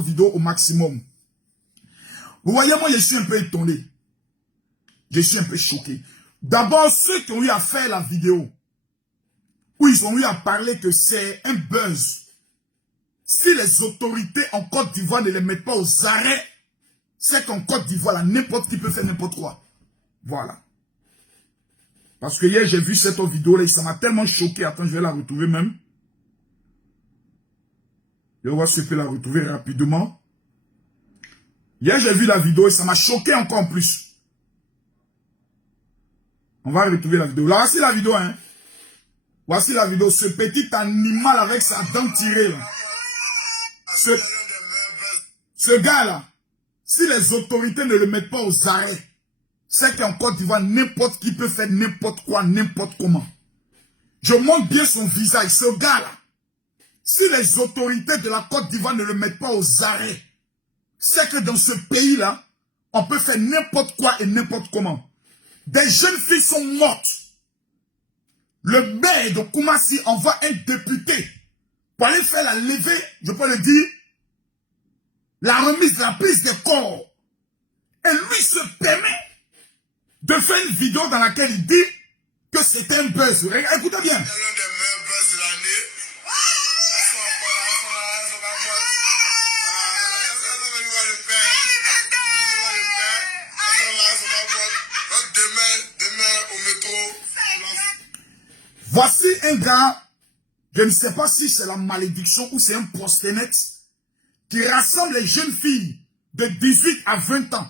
vidéo au maximum. Vous voyez, moi, je suis un peu étonné. Je suis un peu choqué. D'abord, ceux qui ont eu à faire la vidéo, où ils ont eu à parler que c'est un buzz. Si les autorités en Côte d'Ivoire ne les mettent pas aux arrêts, c'est qu'en Côte d'Ivoire, n'importe qui peut faire n'importe quoi. Voilà. Parce que hier, j'ai vu cette autre vidéo là, et ça m'a tellement choqué. Attends, je vais la retrouver même. Je vais voir si je peux la retrouver rapidement. Hier, j'ai vu la vidéo et ça m'a choqué encore en plus. On va retrouver la vidéo. Là, voici la vidéo, hein. Voici la vidéo. Ce petit animal avec sa dent tirée, là. Ce gars-là, si les autorités ne le mettent pas aux arrêts, c'est qu'en Côte d'Ivoire, n'importe qui peut faire n'importe quoi, n'importe comment. Je montre bien son visage. Ce gars-là, si les autorités de la Côte d'Ivoire ne le mettent pas aux arrêts, c'est que dans ce pays-là, on peut faire n'importe quoi et n'importe comment. Des jeunes filles sont mortes. Le maire de Koumassi envoie un député pour aller faire la levée, je peux le dire, la remise, la prise des corps. Et lui se permet de faire une vidéo dans laquelle il dit que c'est un buzz. Écoutez bien. Voici un gars, je ne sais pas si c'est la malédiction ou c'est un prosénète qui rassemble les jeunes filles de 18 à 20 ans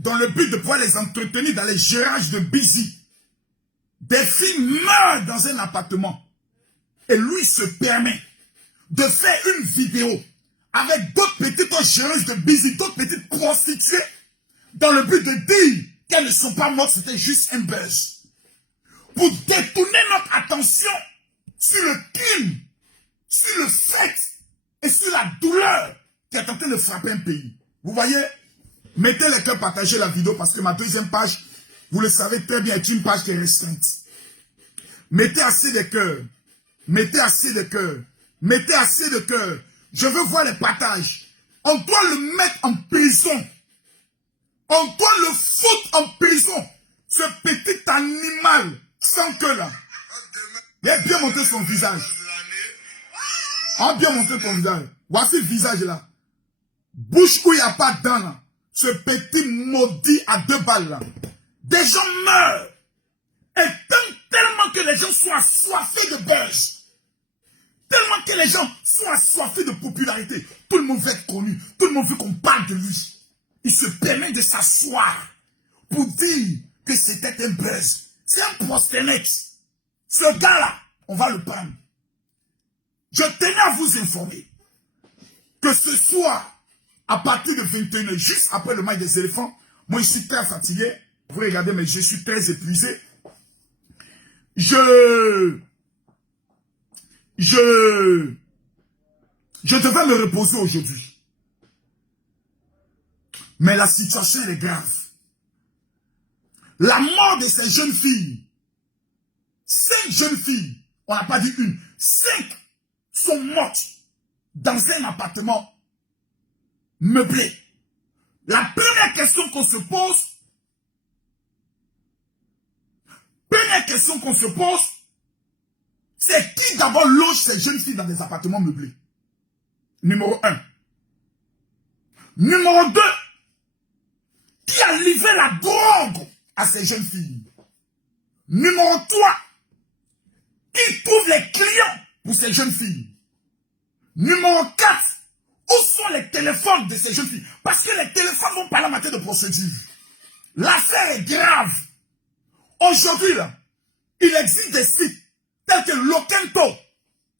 dans le but de pouvoir les entretenir dans les gérages de Bizi. Des filles meurent dans un appartement. Et lui se permet de faire une vidéo avec d'autres petites géreuses de Bizi, d'autres petites prostituées, dans le but de dire qu'elles ne sont pas mortes, c'était juste un buzz. Pour détourner notre attention sur le crime, sur le fait et sur la douleur qui est en train de frapper un pays. Vous voyez? Mettez les cœurs, partagez la vidéo parce que ma deuxième page, vous le savez très bien, est une page qui est restreinte. Mettez assez de cœurs. Mettez assez de cœurs. Mettez assez de cœurs. Je veux voir les partages. On doit le mettre en prison. On doit le foutre en prison. Ce petit animal sans queue là. Il a bien montré son visage. On a bien montré son visage. Voici le visage là. Bouche où il n'y a pas de dents là. Ce petit maudit à 2 balles là. Des gens meurent. Et tellement que les gens sont assoiffés de buzz. Tellement que les gens sont assoiffés de popularité. Tout le monde veut être connu. Tout le monde veut qu'on parle de lui. Il se permet de s'asseoir pour dire que c'était un buzz. C'est un prosénète. Ce gars-là, on va le prendre. Je tenais à vous informer que ce soir, à partir de 21h, juste après le match des éléphants, moi je suis très fatigué. Vous regardez, mais je suis très épuisé. Je devais me reposer aujourd'hui. Mais la situation elle est grave. La mort de ces jeunes filles, 5 jeunes filles, on n'a pas dit une, 5 sont mortes dans un appartement meublé. La première question qu'on se pose, c'est qui d'abord loge ces jeunes filles dans des appartements meublés? Numéro 1. Numéro 2, qui a livré la drogue à ces jeunes filles? Numéro 3, qui trouve les clients pour ces jeunes filles? Numéro 4, où sont les téléphones de ces jeunes filles? Parce que les téléphones vont parler en matière de procédure. L'affaire est grave. Aujourd'hui, là, il existe des sites tels que Lokento.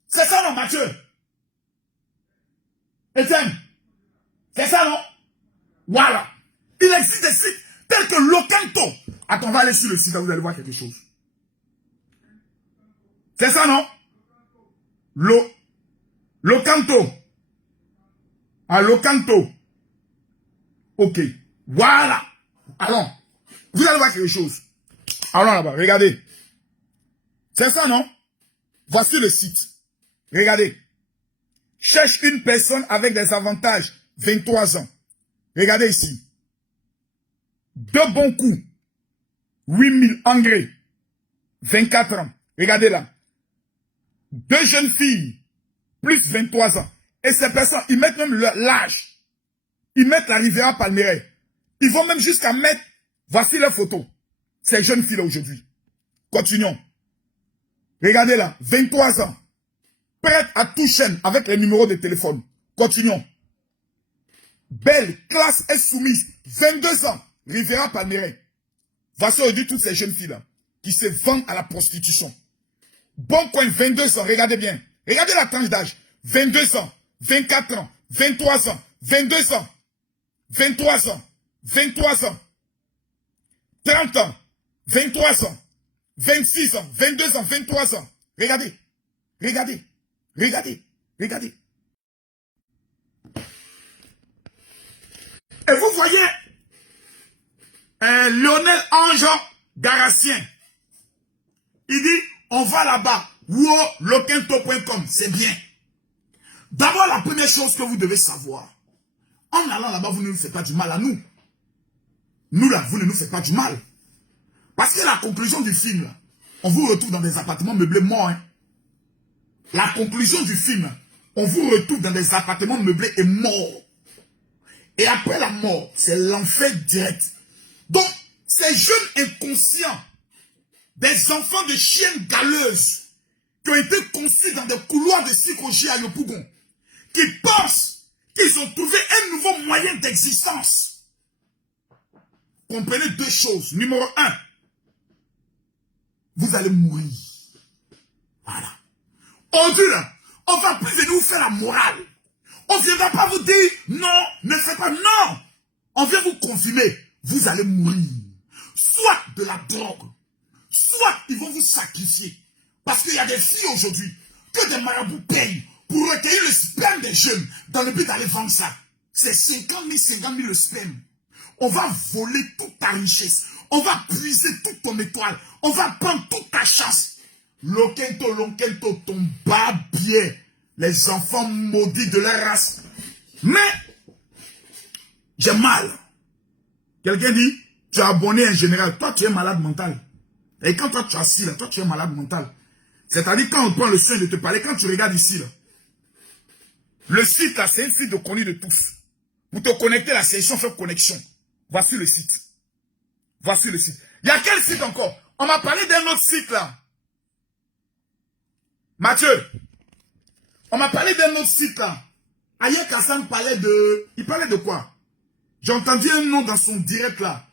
C'est ça, non, Mathieu? Etienne? C'est ça, non? Voilà. Il existe des sites tels que Lokento. Attends, on va aller sur le site, là, vous allez voir quelque chose. C'est ça, non? Locanto. Ah, Locanto. Ok. Voilà. Allons. Vous allez voir quelque chose. Allons là-bas, regardez. C'est ça, non? Voici le site. Regardez. Cherche une personne avec des avantages. 23 ans. Regardez ici. 2 bons coups. 8000 engrais. 24 ans. Regardez là. 2 jeunes filles. Plus 23 ans. Et ces personnes, ils mettent même l'âge. Ils mettent la Riviera Palmeraie. Ils vont même jusqu'à mettre, voici les photos. Ces jeunes filles là aujourd'hui. Continuons. Regardez là, 23 ans. Prête à tout chaîne avec les numéros de téléphone. Continuons. Belle, classe et soumise. 22 ans. Riviera Palmeraie. Voici aujourd'hui toutes ces jeunes filles là qui se vendent à la prostitution. Bon coin, 22 ans. Regardez bien. Regardez la tranche d'âge. 22 ans. 24 ans. 23 ans. 22 ans. 23 ans. 23 ans. 30 ans. 23 ans. 26 ans. 22 ans. 23 ans. Regardez. Regardez. Regardez. Regardez. Et vous voyez Lionel Ange Garassien. Il dit, on va là-bas. Lokento.com. C'est bien. D'abord, la première chose que vous devez savoir. En allant là-bas, vous ne nous faites pas du mal à nous. Nous là, vous ne nous faites pas du mal. Parce que la conclusion du film, là, on vous retrouve dans des appartements meublés morts. Hein. La conclusion du film, on vous retrouve dans des appartements meublés et morts. Et après la mort, c'est l'enfer direct. Donc, ces jeunes inconscients, des enfants de chiennes galeuses, qui ont été conçus dans des couloirs de psychologie à Yopougon, qui pensent qu'ils ont trouvé un nouveau moyen d'existence. Comprenez 2 choses. Numéro 1, vous allez mourir. Voilà. Aujourd'hui, on ne va plus venir vous faire la morale. On ne viendra pas vous dire, non, ne faites pas, non. On vient vous confirmer, vous allez mourir. Soit de la drogue, soit ils vont vous sacrifier. Parce qu'il y a des filles aujourd'hui que des marabouts payent pour recueillir le sperme des jeunes dans le but d'aller vendre ça. C'est 50 000 le sperme. On va voler toute ta richesse. On va puiser toute ton étoile. On va prendre toute ta chasse. Lokento, ton barbier. Les enfants maudits de la race. Mais, j'ai mal. Quelqu'un dit, tu as abonné un général. Toi, tu es malade mental. Et quand toi, tu es assis là, toi, tu es malade mental. C'est-à-dire, quand on prend le soin de te parler, quand tu regardes ici, là, le site là, c'est un site de connu de tous. Vous te connectez à la section fait connexion. Voici le site. Voici le site. Il y a quel site encore? On m'a parlé d'un autre site là. Mathieu, on m'a parlé d'un autre site là. Ayer Kassan parlait de... Il parlait de quoi? J'ai entendu un nom dans son direct là.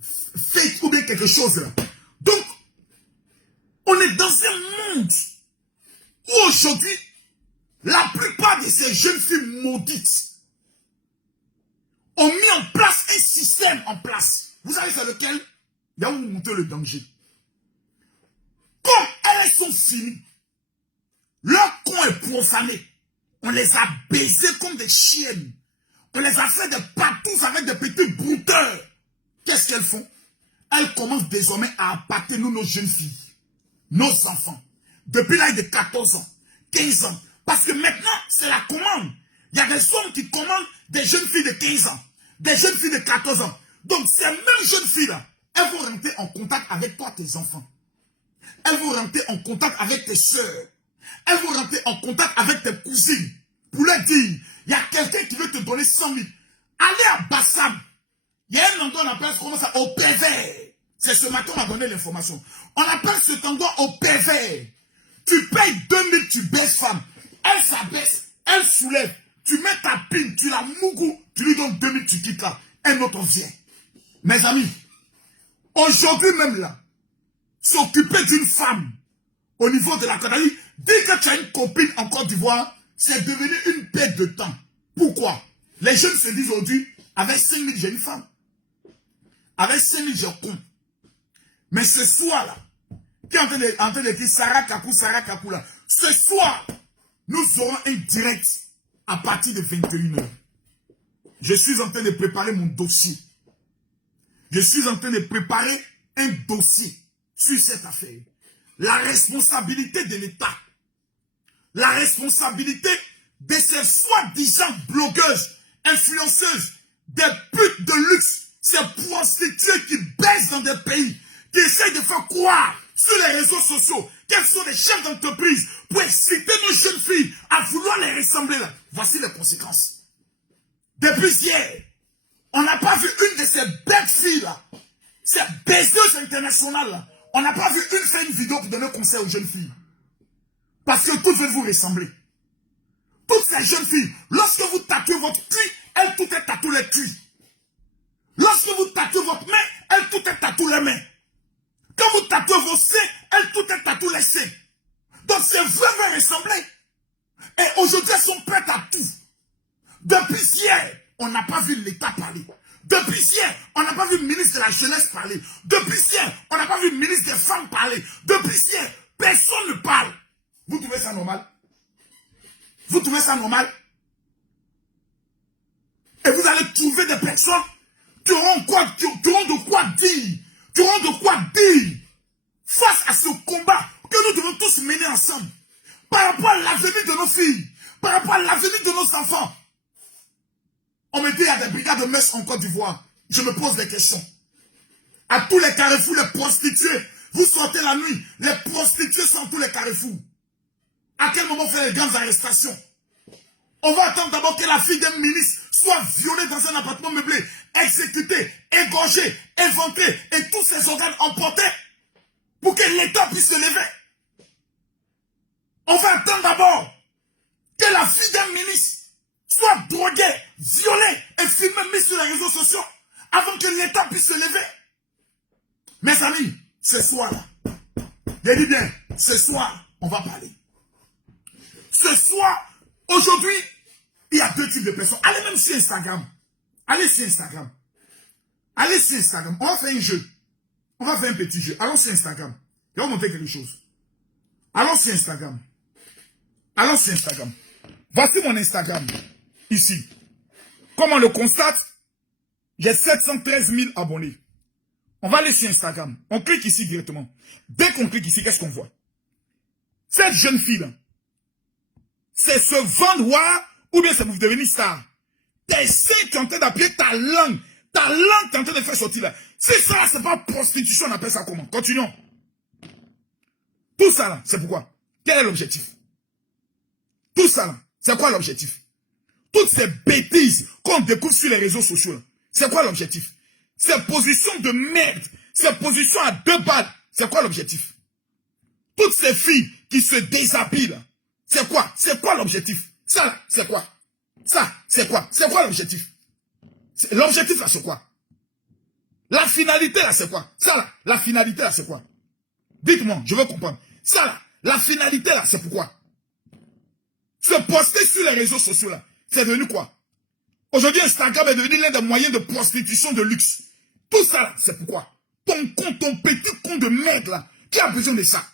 Fake ou bien quelque chose là. Donc, on est dans un monde où aujourd'hui, la plupart de ces jeunes filles maudites ont mis en place un système en place. Vous savez c'est lequel? Il y a où monter le danger. Comme elles sont finies, leur con est profané. On les a baisés comme des chiennes. On les a fait des patous avec des petits brouteurs. Qu'est-ce qu'elles font? Elles commencent désormais à appâter nous, nos jeunes filles, nos enfants. Depuis l'âge de 14 ans, 15 ans. Parce que maintenant, c'est la commande. Il y a des hommes qui commandent des jeunes filles de 15 ans, des jeunes filles de 14 ans. Donc, ces mêmes jeunes filles-là, elles vont rentrer en contact avec toi, tes enfants. Elles vont rentrer en contact avec tes soeurs. Elles vont rentrer en contact avec tes cousines. Pour leur dire, il y a quelqu'un qui veut te donner 100 000. Allez à Bassam. Il y a un endroit, on appelle ça au pervers. C'est ce matin qu'on m'a donné l'information. On appelle cet endroit au pervers. Tu payes 2000, tu baisses femme. Elle s'abaisse, elle soulève. Tu mets ta pine, tu la mougou, tu lui donnes 2000, tu quittes là. Un autre vient. Mes amis, aujourd'hui même là, s'occuper d'une femme au niveau de la Côte-d'Ivoire, dès que tu as une copine en Côte d'Ivoire, c'est devenu une perte de temps. Pourquoi? Les jeunes se disent aujourd'hui, avec 5000, j'ai une femme. Avec 5000, j'ai un con. Mais ce soir-là, qui est en train de dire Sarah Kakou là, ce soir, nous aurons un direct à partir de 21h. Je suis en train de préparer mon dossier. Je suis en train de préparer un dossier sur cette affaire. La responsabilité de l'État la responsabilité de ces soi-disant blogueuses, influenceuses, des putes de luxe, ces prostituées qui baissent dans des pays, qui essayent de faire croire sur les réseaux sociaux qu'elles sont des chefs d'entreprise pour exciter nos jeunes filles à vouloir les ressembler là. Voici les conséquences. Depuis hier, on n'a pas vu une de ces belles filles là, ces baiseuses internationales là. On n'a pas vu une faire une vidéo pour donner conseil aux jeunes filles. Parce que toutes veulent vous ressembler. Toutes ces jeunes filles, lorsque vous tatouez votre cul, elles toutes elles tatouent les culs. Lorsque vous tatouez votre main, elles toutes elles tatouent les mains. Quand vous tatouez vos seins, elles toutes elles tatouent les seins. Donc c'est vraiment ressembler. Et aujourd'hui, elles sont prêtes à tout. Depuis hier, on n'a pas vu l'État parler. Depuis hier, on n'a pas vu le ministre de la Jeunesse parler. Depuis hier, on n'a pas vu le ministre des Femmes parler. Depuis hier, personne ne parle. Vous trouvez ça normal? Vous trouvez ça normal? Et vous allez trouver des personnes qui auront de quoi dire. Qui auront de quoi dire face à ce combat que nous devons tous mener ensemble. Par rapport à l'avenir de nos filles. Par rapport à l'avenir de nos enfants. On me dit qu'il y a des brigades de mœurs en Côte d'Ivoire. Je me pose des questions. À tous les carrefours, les prostituées, vous sortez la nuit, les prostituées sont à tous les carrefours. À quel moment faire les grandes arrestations? On va attendre d'abord que la fille d'un ministre soit violée dans un appartement meublé, exécutée, égorgée, éventrée et tous ses organes emportés pour que l'État puisse se lever. On va attendre d'abord que la fille d'un ministre soit droguée, violée et filmée, mise sur les réseaux sociaux avant que l'État puisse se lever. Mes amis, ce soir-là, je dis bien, ce soir, on va parler. Ce soir, aujourd'hui, il y a deux types de personnes. Allez même sur Instagram. Allez sur Instagram. Allez sur Instagram. On va faire un jeu. On va faire un petit jeu. Allons sur Instagram. Je vais vous montrer quelque chose. Allons sur Instagram. Allons sur Instagram. Voici mon Instagram. Ici. Comme on le constate, j'ai 713 000 abonnés. On va aller sur Instagram. On clique ici directement. Dès qu'on clique ici, qu'est-ce qu'on voit? Cette jeune fille-là, c'est se vendre ou bien c'est pour devenir star. Tes seins qui sont en train d'appuyer ta langue qui est en train de faire sortir là. Si ça, c'est pas prostitution, on appelle ça comment? Continuons. Tout ça là, c'est pourquoi? Quel est l'objectif? Tout ça là, c'est quoi l'objectif? Toutes ces bêtises qu'on découvre sur les réseaux sociaux là, c'est quoi l'objectif? Ces positions de merde, ces positions à 2 balles, c'est quoi l'objectif? Toutes ces filles qui se déshabillent là, c'est quoi? C'est quoi l'objectif? Ça là, c'est quoi? Ça, c'est quoi? C'est quoi l'objectif? L'objectif là, c'est quoi? La finalité là, c'est quoi? Ça là, la finalité là, c'est quoi? Dites-moi, je veux comprendre. Ça là, la finalité là, c'est pourquoi? Se poster sur les réseaux sociaux là, c'est devenu quoi? Aujourd'hui, Instagram est devenu l'un des moyens de prostitution de luxe. Tout ça là, c'est pourquoi? Ton petit con de merde là, qui a besoin de ça?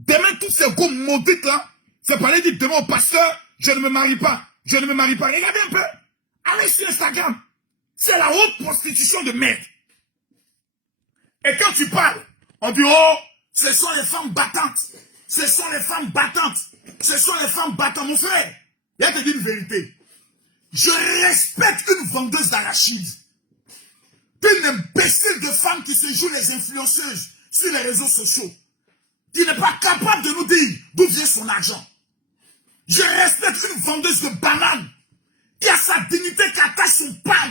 Demain, tous ces gros maudites là, c'est pour aller dire demain au pasteur, je ne me marie pas, je ne me marie pas. Regardez un peu, allez sur Instagram. C'est la haute prostitution de merde. Et quand tu parles, on dit, oh, ce sont les femmes battantes. Ce sont les femmes battantes. Ce sont les femmes battantes. Mon frère, il y a te dire une vérité. Je respecte une vendeuse d'arachides. Une imbécile de femme qui se joue les influenceuses sur les réseaux sociaux. Qui n'est pas capable de nous dire d'où vient son argent. Je respecte une vendeuse de bananes qui a sa dignité, qui attache son pain,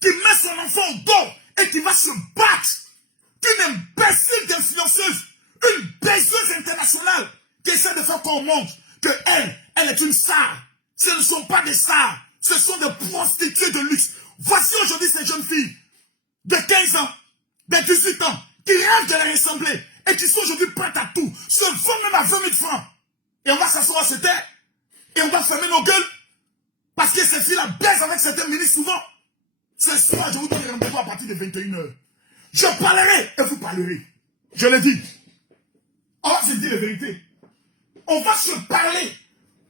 qui met son enfant au dos et qui va se battre. Une imbécile d'influenceuse, une baiseuse internationale qui essaie de faire qu'on montre que elle est une star. Ce ne sont pas des stars, ce sont des prostituées de luxe. Voici aujourd'hui ces jeunes filles de 15 ans, de 18 ans, qui rêvent de les ressembler et qui sont aujourd'hui prêtes à tout, se vendent même à 20 000 francs. Et on va s'asseoir à se taire et on va fermer nos gueules parce que ces filles-là baisent avec certains ministres souvent. Ce soir, je vous donne rendez-vous à partir de 21 h. Je parlerai et vous parlerez. Je le dis. On va se dire la vérité. On va se parler.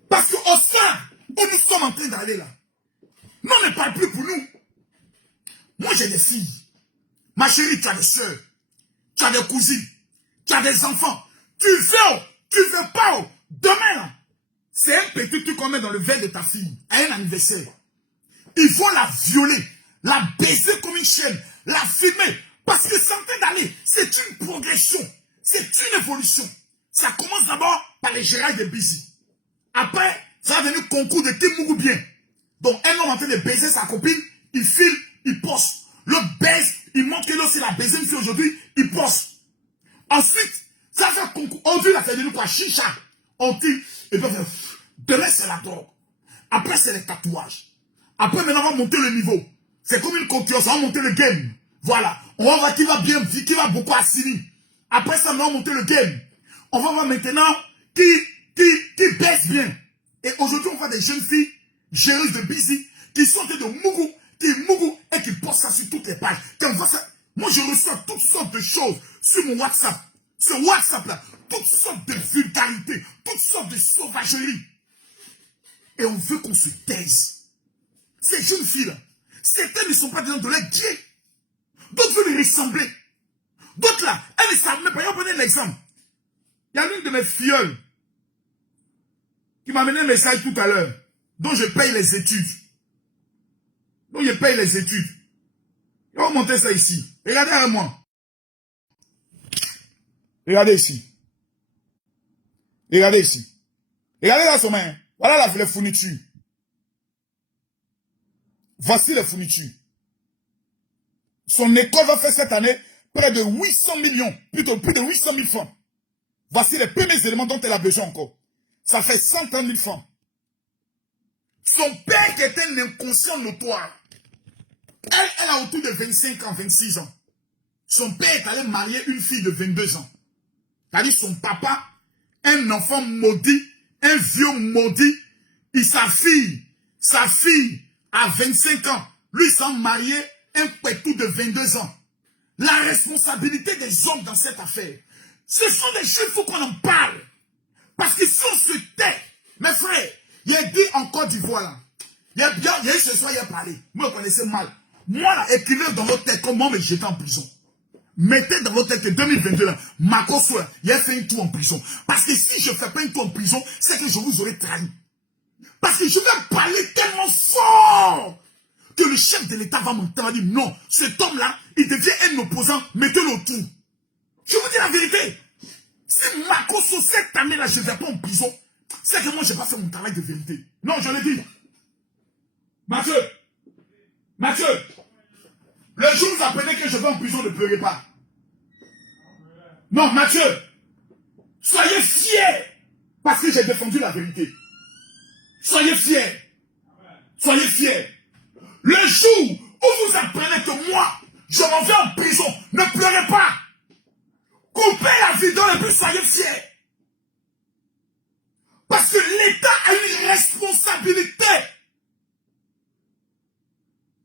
Parce qu'au sein où nous sommes en train d'aller là, non, on ne parle plus pour nous. Moi, j'ai des filles. Ma chérie, tu as des soeurs. Tu as des cousines. Tu as des enfants. Tu veux pas Demain, là, c'est un petit truc qu'on met dans le verre de ta fille à un anniversaire. Ils vont la violer, la baiser comme une chienne, la filmer. Parce que santé d'aller, c'est une progression, c'est une évolution. Ça commence d'abord par les Gérald de Busy. Après, ça va devenir concours de qui mourut bien. Donc, un homme en train de baiser sa copine, il filme, il poste. L'autre baise, il montre que l'autre c'est la baisée une fille aujourd'hui, il poste. Ensuite, ça va faire concours. Aujourd'hui, il a fait de nous quoi, chicha. On dit, et puis, demain c'est la drogue. Après, c'est les tatouages. Après, maintenant, on va monter le niveau. C'est comme une concurrence, on va monter le game. Voilà. On va voir qui va bien, qui va beaucoup assigner. Après ça, on va monter le game. On va voir maintenant qui baisse bien. Et aujourd'hui, on voit des jeunes filles, géreuses de Busy, qui sont de Mougou, et qui postent ça sur toutes les pages. Moi, je reçois toutes sortes de choses sur mon WhatsApp. Ce WhatsApp-là, toutes sortes de vulgarités, toutes sortes de sauvageries. Et on veut qu'on se taise. Ces jeunes filles-là, certaines ne sont pas des gens de l'air Dieu. D'autres veulent les ressembler. D'autres là, elles ne savent même pas. On prenait l'exemple. Il y a l'une de mes filleules qui m'a amené un message tout à l'heure, dont je paye les études. Et on va monter ça ici. Regardez à moi. Regardez ici. Regardez ici. Regardez là son main. Voilà les fournitures. Voici les fournitures. Son école va faire cette année près de 800 millions, plutôt plus de 800 000 francs. Voici les premiers éléments dont elle a besoin encore. Ça fait 130 000 francs. Son père qui était un inconscient notoire, elle a autour de 25 ans, 26 ans. Son père est allé marier une fille de 22 ans. C'est-à-dire son papa, un enfant maudit, un vieux maudit, et sa fille a 25 ans. Lui, s'est marié un pétou de 22 ans. La responsabilité des hommes dans cette affaire, ce sont des choses, il faut qu'on en parle. Parce que si on se tait, mes frères, il y a dit en Côte d'Ivoire là, il y a eu ce soir, il y a parlé, moi je connaissais mal. Moi là, écrivez dans votre tête comment me jeter en prison. Mettez dans votre tête que 2022 là, Marco Soeur, il a fait un tour en prison. Parce que si je ne fais pas un tour en prison, c'est que je vous aurais trahi. Parce que je vais parler tellement fort que le chef de l'État va m'entendre dire non, cet homme-là, il devient un opposant, mettez-le autour. Je vous dis la vérité. Si Marco Soeur, cette année-là, je ne vais pas en prison, c'est que moi, je n'ai pas fait mon travail de vérité. Non, je l'ai dit. Mathieu, le jour où vous apprenez que je vais en prison, ne pleurez pas. Non, Mathieu, soyez fiers parce que j'ai défendu la vérité. Soyez fiers. Soyez fiers. Le jour où vous apprenez que moi, je m'en vais en prison, ne pleurez pas. Coupez la vidéo et puis soyez fiers. Parce que l'État a une responsabilité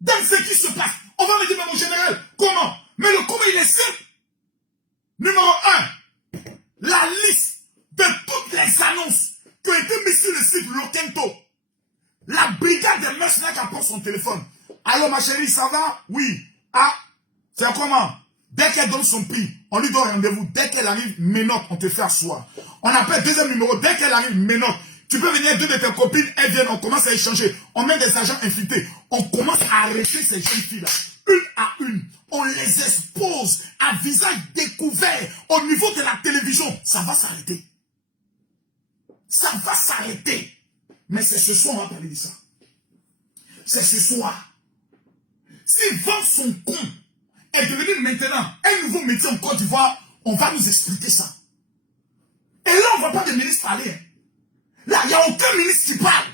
dans ce qui se passe. On va me dire, mais mon général, comment? Mais le comment il est simple. Numéro 1, la liste de toutes les annonces qui ont été mises sur le site Lokento. La brigade des mercenaires qui apporte son téléphone. Allô ma chérie, ça va? Oui. Ah, c'est comment? Dès qu'elle donne son prix, on lui donne rendez-vous. Dès qu'elle arrive, Ménote, on te fait asseoir. On appelle deuxième numéro. Dès qu'elle arrive, Ménote. Tu peux venir, deux de tes copines, elles viennent, on commence à échanger. On met des agents infiltrés. On commence à arrêter ces jeunes filles-là. Une à une. On les expose à visage découvert au niveau de la télévision. Ça va s'arrêter. Ça va s'arrêter. Mais c'est ce soir, on va parler de ça. C'est ce soir. Si vendre son compte est devenu maintenant un nouveau métier en Côte d'Ivoire, on va nous expliquer ça. Et là, on ne va pas de ministre parler. Là, il n'y a aucun ministre qui parle.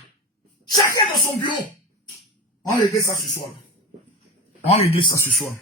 Chacun dans son bureau. On va régler ça ce soir. On va régler ça ce soir.